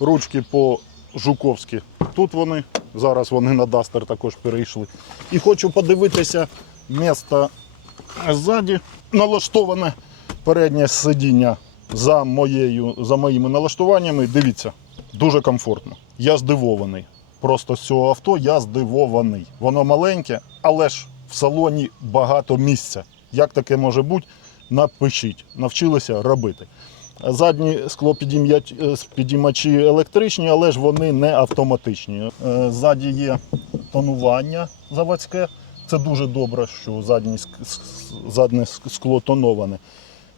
Ручки по Жуковськи. Тут вони, зараз вони на Дастер також перейшли. І хочу подивитися місто ззаді. Налаштоване переднє сидіння за, моєю, за моїми налаштуваннями. Дивіться, дуже комфортно. Я здивований. Просто з цього авто я здивований. Воно маленьке, але ж в салоні багато місця. Як таке може бути? Напишіть. Навчилися робити. Задні склопідіймачі електричні, але ж вони не автоматичні. Е, Ззаді є тонування заводське. Це дуже добре, що заднє, заднє скло тоноване.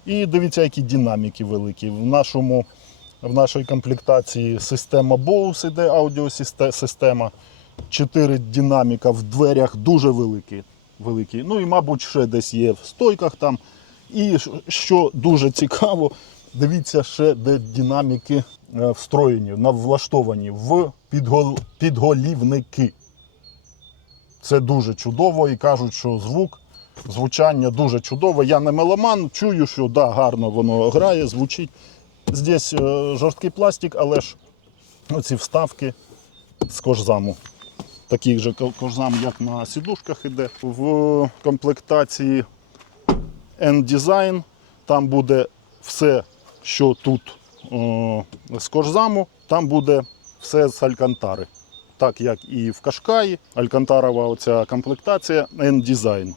І дивіться, які динаміки великі. В, нашому, в нашій комплектації система Bose іде аудіосистема. Чотири динаміка в дверях дуже великі. великі. Ну і, мабуть, ще десь є в стойках там. І що дуже цікаво, дивіться ще, де динаміки е, встроєні, влаштовані в підгол- підголівники. Це дуже чудово і кажуть, що звук, звучання дуже чудове. Я не меломан, чую, що да, гарно воно грає, звучить. Здесь е, жорсткий пластик, але ж оці вставки з кожзаму. Такий же ко- кожзам, як на сідушках іде. В комплектації N-Design там буде все, що тут о, з кожзаму, там буде все з алькантари. Так як і в Кашкаї, алькантарова оця комплектація N-Design.